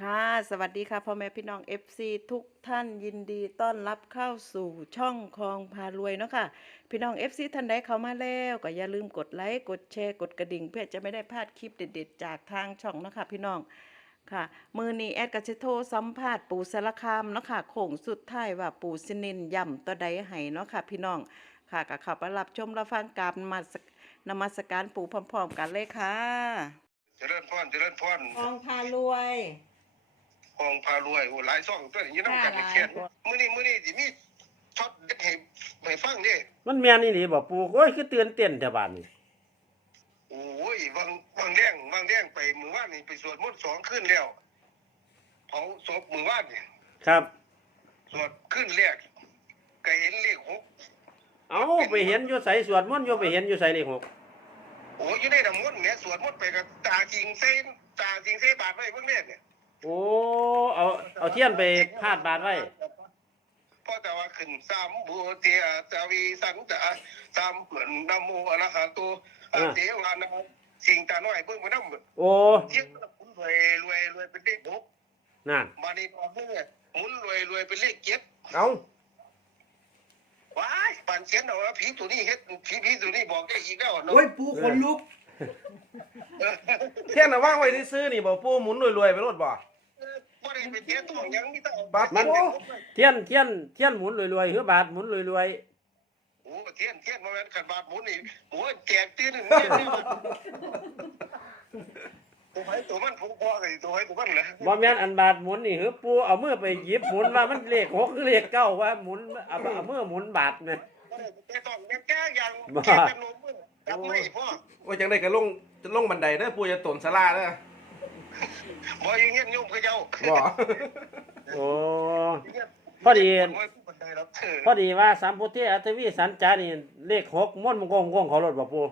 ค่ะ สวัสดีค่ะพ่อแม่พี่น้อง FC ทุกท่านยินดีต้อนรับเข้าสู่ช่องคลองพารวยเนาะค่ะ พี่น้อง FC ท่านใดเข้ามาแล้วก็อย่าลืมกดไลค์กดแชร์กดกระดิ่ง เพื่อจะไม่ได้พลาดคลิปเด็ดๆ จากทางช่องเนาะค่ะพี่น้องค่ะมือนี้แอดกระชิโทรสัมภาษณ์ปู่สารคามเนาะค่ะโค้งสุดท้ายว่าปู่สินินย่ำตัวใดให้เนาะค่ะพี่น้องค่ะก็เข้าไปรับชมรับฟังการนมัสนมัสการปู่พร้อมๆกันเลยค่ะ เจริญพรเจริญพรคลองพารวย ห้องพารวยโอ้หลายซ่องตัวนี้น้ำกันค่ะเขียนมื้อนี้มื้อนี้สิมีช็อตเด็ดให้ให้ฟังเด้มันแม่นอีหลีบ่ปู่โอ้ยคือตื่นเต้นแต่บาดนี้โอ้ยบางบางแดงบางแดงไปมื้อวานนี่ไปสวดมนต์สองคืนแล้วเผาศพมื้อวานนี่ครับสวดคืนแรกก็เห็นเลขหกเอาไปเห็นอยู่ไสสวดมนต์อยู่ไปเห็นอยู่ไสเลขหกโอ้ยอยู่ในน้ำมนต์แหม่สวดมนต์ไปกับตาจริงเส้นตาจริงเส้นบาทไว้เบิ่งเลขเนี่ย โอ้เอาเอาเทียนไปพาดบาดไว้เพราะแต่ว่าขึ้นสามบูเตียจาวีสังจะสามเหมือนนโมอรหันโตอะเทวานาสิ่งตาน้อยเบิ่งมานำโอ้เที่ยงคุณรวยรวยรวยเป็นเลขหกนั่นมาดีมาเมื่อหมุนรวยรวยเป็นเลขเจ็ดเอาว้ายปั่นเสียนเอาว่าผีตัวนี้เฮ็ดผีผีตัวนี้บอกได้อีกแล้วเนาะโอ้ยปูขนลุกเทียนน่ะว่างไว้ที่ซื้อนี่บ่ปู่หมุนรวยๆไปรถบ่บ่ ได้ไปเทียนทองหยังมีแต่เอาบัดมันโอ้เทียนเทียนเทียนหมุนรวยๆคือบาทหมุนรวยโอ้เทียนเทียนบ่แม่นขันบาทหมุนนี่โอ้ยแจกตีหนึงเนี่ยเนี่ยตัวไผตัวมันผมพอกับตัวไผตัวมันแหละๆบ่แม่นอันบาทหมุนนี่คือปู่เอามือไปหยิบหมุนว่ามันเลขหกหรือเลขเก้าว่าหมุนเอาเอามือหมุนบาทเนี่ยบ่ได้ไปต้องแม่แก้ยังบ้า แก้เป็นนมมือจับไม่พ่อว่าจังได๋ก็ลงจะลงบันไดเด้อปู่จะตนศาลาเด้อ บ่อยังเงี้ยโยมเขาเจ้าบ่โอ้พอดีบ่บันไดรับเธอพอดีว่าสามพุทธอัตวีสันจานี่เลขหกม่วนมงคงคงเขารถบ่ปู่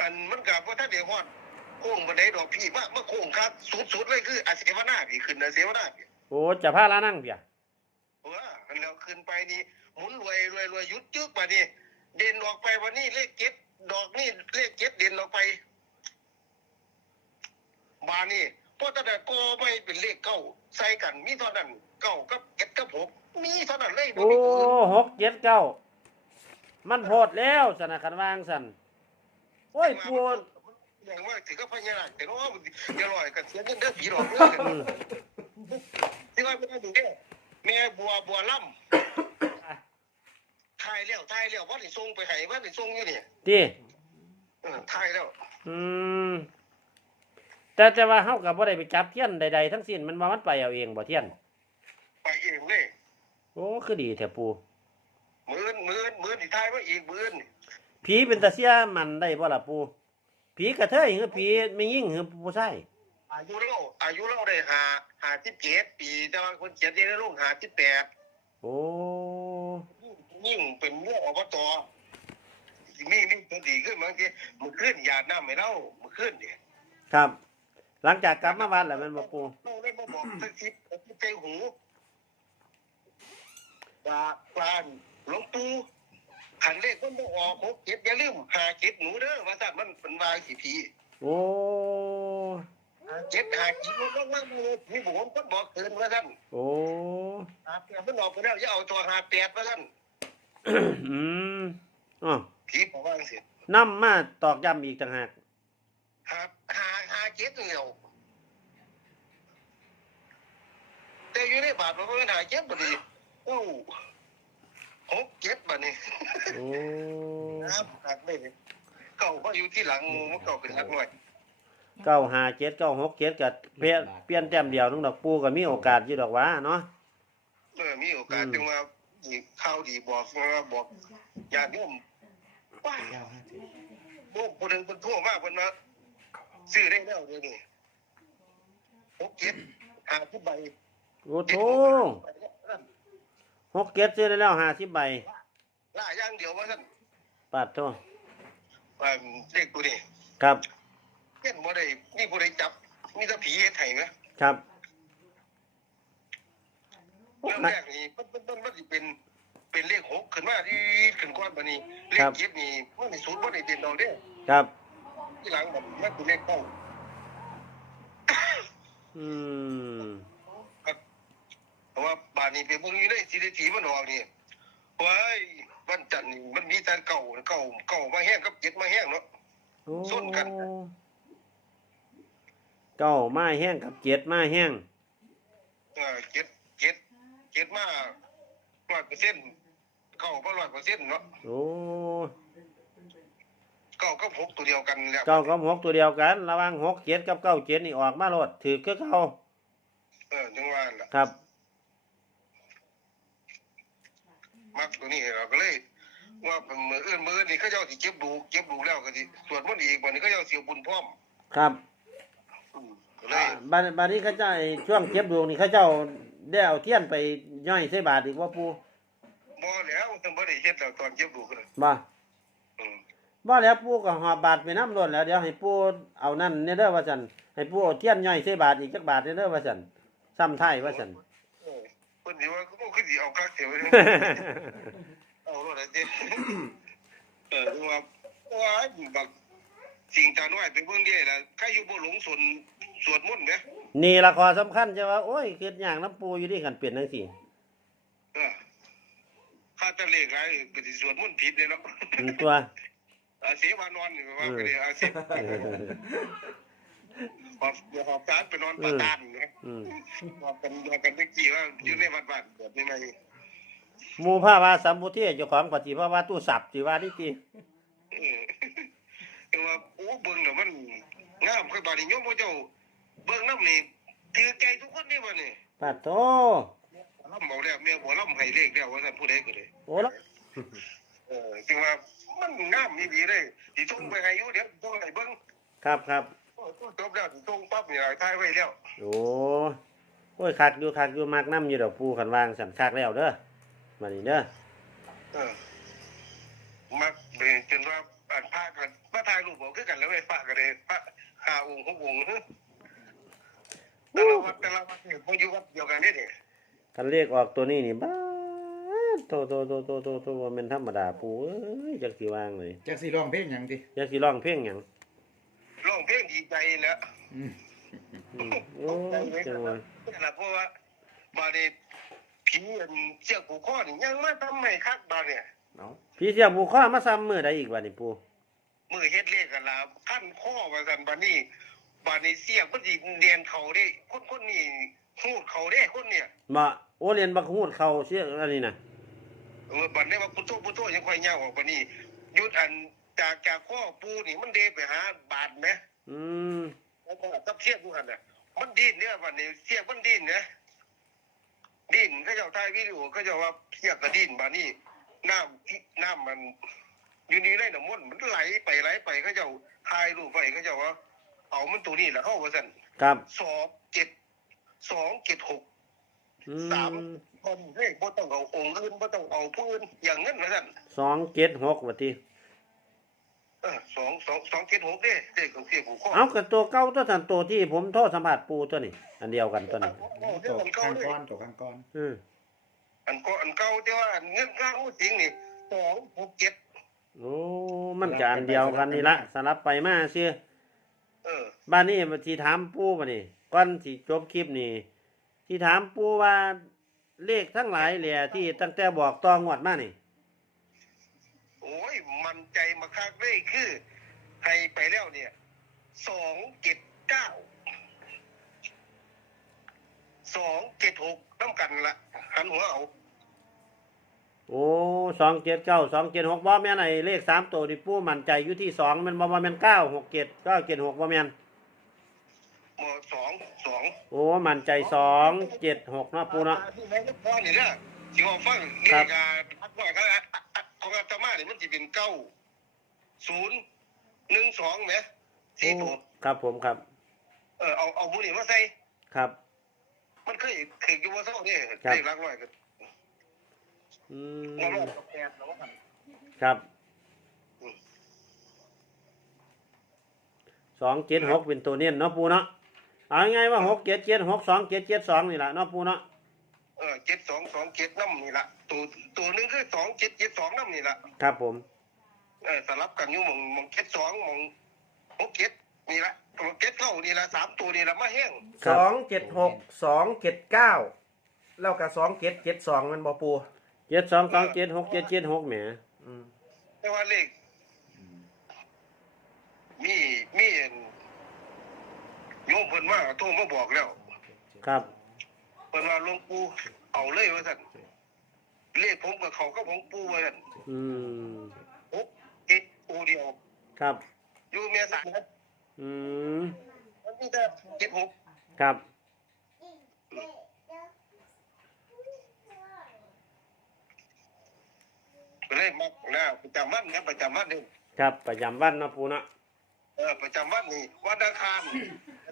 อันมันกับว่าถ้าเดี๋ยวฮอดโค้งบันไดดอกพี่มามาโค้งครับสุดๆเลยคืออาเสวนาพี่ขึ้นอาเสวนาพี่โอ้จะพาลานั่งเปียเอออันแล้วขึ้นไปนี่หมุนรวยรวยรวยยุดจึกไปนี่เด่นออกไปวันนี้เลขเจ็ดดอกนี่เลขเจ็ดเด่นออกไป บานี่เพราะตั้งแต่โกไม่เป็นเลขเก้าใส่กันมีเท่านั้นเก้ากับเจ็ดกับหกมีเท่านั้นเลยบ่โอ้มีตัวอื่นหกเจ็ดเก้ามันโพดแล้วสนะคันวางสันโอ้ยปูอย่างว่าถือก็พญานาคแต่ว่าอย่าลอยกันเสียเงินเด้อผีหลอกเด้อือมที่ว่าไม่ได้ดูเด้อแม่บัวบัวล่ำทายแล้วทายแล้วว่าได้ส่งไปให้ว่าได้ส่งอยู่นี่ดีเออทายแล้ว อืม แต่แต่ว่าเฮากับบ่ได้ไปจับเทียนใดๆทั้งสิ้นมันว่ามันไปเอาเองบ่เทียน ไปเองเลยโอ้คือดีแท้ปูหมื่นหมื่นหมื่นที่ทายว่าอีกหมื่นผีเป็นตาเสียมันได้บ่ล่ะปูผีกระเทยหรือผีไม่ยิ่งหรือผู้ชายอายุเราอายุเราได้หาหาที่เจ็ดปี แต่ว่าคนเขียนในลูกหาที่แปดโอ้ยิ่งเป็นเรื่องอบตมีมีตัวดีขึ้นบางทีมันขึ้นยาน้ำไม่เล่ามันขึ้นเนี่ยครับ หลังจากกลับมาบ้านแล้วแมันบ่ปูเราได้มาบอกสักทีที่ใจหูว่าปลานหลวงปู่หันเลขมันบ่ออกหกเจ็ดอย่าลืมหาเจ็ดหนูเด้อว่าสั่นมันเป็นวายสีผีโอ้หาเจ็ดหาเจ็ดมันต้องว่ามือมีบุผมก็บอกเกินว่าสั่นโอ้หาแปดมันออกไปแล้วอย่าเอาตัวหาแปดว่าสั่นอืมอ๋อผีบอกว่าจังซี่นำมาตอกย้ำอีกต่างหากหาหาหา เจ็ดเดียวแต่อยู่ในบาทมันเป็นหาเจ็ดบ่ดีโอ้หกเจ็ดบ่นี่โอ้ครับหักไม่เลยเก่าก็อยู่ที่หลังหมูมันเก่าเป็นหลักหน่วยเก้าห้าเจ็ดเก้าหกเจ็ดกับเปลี่ยนเปลี่ยนแต้มเดียวนึงดอกปูก็มีโอกาสอยู่ดอกหว่าเนาะเออมีโอกาสอืมจึงว่าอีกข้าวดีบอกว่าบอกญาติโยมว้าโอ้คนหนึ่งคนทั่วมากคนมา ซื้อได้แล้วเดี๋ยวนี้หกเจ็ดหาที่ใบโอ้โถหกเจ็ดซื้อได้แล้วห้าสิบใบล่าอย่างเดียวว่าท่านปาดโทว่าเลขตัวนี้ครับเห็นบ่ได้นี่บ่ได้จับมีแต่ผีเฮ็ดให้ไหมครับ เรื่องแรกนี่มันมันมันมันสิเป็นเป็นเลขหกขึ้นมาที่ขึ้นก้อนบัดนี้เลขเจ็ดนี่มันนี่ศูนย์บ่ได้เด่นเอาเด้อครับ ที่หลังมันมันเป็นเลขเก้าอืมเพราะว่าบ้านนี้เป็นพวกนี้ได้สิได้ถีมันออกนี่ว้ายวันจันทร์นี่มันมีแต่เก่าเก่าเก่ามาแห้งกับเจ็ดมาแห้งเนาะโอ้ส้นกันเก้าไม้แห้งกับเจ็ดไม้แห้งเออเจ็ดเจ็ดเจ็ดมาร้อยเปอร์เซ็นต์เก่าก็ร้อยเปอร์เซ็นต์เนาะโอ้เก่าก็พกตัวเดียวกันแล้วเก้ากับหกตัวเดียวกัน ระหว่างหกเจ็ดกับเก้าเจ็ดนี่ออกมาโลดถือคือเก้าเออจังหวะนั่นล่ะครับ มักตัวนี้เราก็เลย ว่าเป็นมืออื่นมืออื่นนี่เขาเจ้าสิเก็บดูเก็บดูแล้วก็สิสวดมนต์อีกวันนี้เขาเจ้าเสียบุญพร้อมครับอืมก็เลยบัดบัดนี้เขาเจ้าไอ้ช่วงเก็บดวงนี่เขาเจ้าได้เอาเทียนไปย่อยใส่บาตรอีกว่าปูบ่แล้วมันบ่ได้เฮ็ดแล้วตอนเก็บดูกันบ่อืม บ่แล้วปูก็หอบบาตรไปน้ำรดแล้วเดี๋ยวให้ปูเอานั่นเนี่ยเด้อว่าซั่นให้ปูเอาเทียนย่อยใส่บาตรอีกจักบาทเนี่ยเด้อว่าซั่นซ้ำท้ายว่าซั่นเออเพิ่นสิว่าเขาบ่คือสิเอาคักเสียไว้เอาโลดเลยเด้เออว่าว่าบักสิ่งตาน้อยไปเบิ่งเด้ล่ะใครอยู่บ่หลงสนสวดมนต์แหมนี่ละคอสำคัญจะว่าโอ้ยคิดอย่างน้ำปูอยู่ที่กันเปลี่ยนจังซี่เออข้าแตะเลขหลายก็สิสวดมนต์ผิดเด้เนาะอืมตัว อาเสวานอนนี่ว่าก็ได้อาเสวหอบเดี๋ยวหอบจานไปนอนประตานนะอืมหอบกันหอบกันตะกี้ว่าอยู่ในวัดบ้านแบบนี้ไหมหมู่ผ้าว่าสัมพุทธเจ้าของปฏิภาว่าตู้สับสิว่านี่ติเออแต่ว่าโอ้เบิ่งแล้วมันงามคือบาดนี้โยมพ่อเจ้าเบิ่งน้ำนี่ถือใจทุกคนนี่บ่นี่ปาโตลำบอกแล้วแม่บ่ลำให้เลขแล้วว่าซั่นผู้ใดก็ได้โอ้ละเออจึงว่า มันงามอีหลีเลยสิส่งไปให้อยู่เดี๋ยวส่งให้เบิ่งครับครับโอ้จบแล้วสิส่งปั๊บนี่ล่ะถ่ายไว้แล้วโอ้โอ้ยคักอยู่คักอยู่มากน้ำอยู่ดอกปูขันวางสันคักแล้วเด้อมานี่เด้อเออมักเป็นจนว่าอันพระกันมาถ่ายรูปบ่คือกันแล้วไอ้พระก็ได้พระห้าองค์หกองค์ฮึแต่ละวัดแต่ละวัดนี่บ่อยู่วัดเดียวกันนี่นี่คันเลขออกตัวนี้นี่บ้า ดโตโตโตโตโตโตบ่แม่นธรรมดาปูเอ้ยจักสิวางเลยจักสิร้องเพลงหยังติจักสิร้องเพลงหยังร้องเพลงดีใจแล้วอืมอืมโอ้ยจังว่านี่ล่ะเพราะว่าบาดนี้ผีอันเชือกผูกคอนี่ยังมาทำให้คักบาดเนี่ย เอาพี่เสียบูข้อมาซ้ำมือใดอีกบัดนี่ปูมือเฮ็ดเลขกันล่ะขั้นข้อว่าซั่นบาดนี้บาดนี้เสียกมันสิเรียนเขาเด้คนคนนี้ฮู้เขาเด้คนเนี่ยมาโอเรียนบักฮูดเข้าเสียอันนี้น่ะเออบัดนี้ว่าพุทโธพุทโธยังค่อยยาวออกบัดนี้หยุดอันจากจากข้อปูนี่มันเดไปหาบาดไหมอืมแล้วก็กับเสียกอยู่หั่นน่ะมันดิ้นเนี่ยบัดนี้เสียกมันดิ้นนะดิ้นเขาเจ้าถ่ายวิดีโอเขาเจ้าว่าเสียกก็ดิ้นบัดนี้น้ำที่น้ำมันอยู่นี่ได้น้ำมนต์มันไหลไปไหลไปเขาเจ้าถ่ายรูปไว้เขาเจ้าว่าเอามันตัวนี้แหละเข้าว่าซั่นครับสองเจ็ดสองเจ็ดหกอื สามมคนเฮ้ยบ่ต้องเอาองค์อื่นบ่ต้องเอาผู้อื่นอย่างนั้นว่าซั่นสองเจ็ดหกว่าติเออสองสองสองเจ็ดหกเด้เด็กของเสียผูกคอเอากับตัวเก่าตัวสันตัวที่ผมโทษสัมผัสปูตัวนี้อันเดียวกันตัวนี้โอ้เดี๋ตยวกอันเก่าข้างเลยก้อนตกข้างก้อนอืมอันเก่าอันเก่าแต่ว่าอันเงินข้างจริงนี่สองหกเจ็ดโอ้มันก็อันเดียวกันนี่ละสลับไปมาเชื่อเออบ้านนี้มาที่ถามปูมานี่ก่อนที่จบคลิปนี่ ที่ถามปูว่าเลขทั้งหลายแหล่ที่ตั้งแต่บอกตองวดมานี่ โอ้ย มันใจมาคักเลยคือให้ไปแล้วเนี่ยสองเจ็ดเก้าสองเจ็ดหกน้ำกันละหันหัวเอาโอ้สองเจ็ดเก้าสองเจ็ดหกบ่แม่นไอ้เลขสามตัวที่ปูมั่นใจอยู่ที่สองมันบ่บ่แม่นเก้าหกเจ็ดเก้าเจ็ดหกบ่แม่น หมอสองสองโอ้ มั่นใจสองเจ็ดหกเนาะปูเนาะ ที่ไหนก็พอนี่เด้อที่ว่าฟังครันี่บกาพักว่าเขาของอาตมาเนี่ยมันจะเป็นเก้าศูนย์หนึ่งสองไหมสี่ตัวครับผมครับ เออเอาเอาบุหรี่มาใส่ ครับ มันเคยเคยอยู่ว่าเท่านี่ครับเลขหลักร้อยก็อืร้อยมกับแปดแล้วกันครับสองเจ็ดหกเป็นตัวเน้นเนาะปูเนาะ เอาง่ายๆว่าหกเจ็ดเจ็ดหกสองเจ็ดเจ็ดสองนี่แหละเนาะปูเนาะเออเจ็ดสองสองเจ็ดน้ำนี่ละตัวตัวหนึงคือสองเจ็ดเจ็ดสองน้ำนี่ละครับผม เออสลับกันอยู่หมองหมองเจ็ดสองหมองหกเจ็ดนี่ละเก็ตเข้านี่ละสามตัวนี่ละมาแห้งครัสบองเจ็ดหกสองเจ็ดเก้าแล้วก็สองเจ็ดเจ็ดสองมันบ่ปูเจ็ดสองสองเจ็ดหกเจ็ดเจ็ดหกแหมอืมแต่ว่าเลขมีมีเห็น โยมเพิ่นมาโทรมาบอกแล้วครับ เพิ่นว่าหลวงปู่เอาเลยว่าซั่นเลขผมกับเขาก็ของปู่ว่าซั่นอืมหกเจ็ดตัวเดียวครับ อยู่เมียสามนะอืมมันมีแต่เจ็ดหกครับก็เลยมักนะประจำวันนะประจำวันนี่ครับประจำวันเนาะปูเนาะเออประจำวันนี่วันอังคาร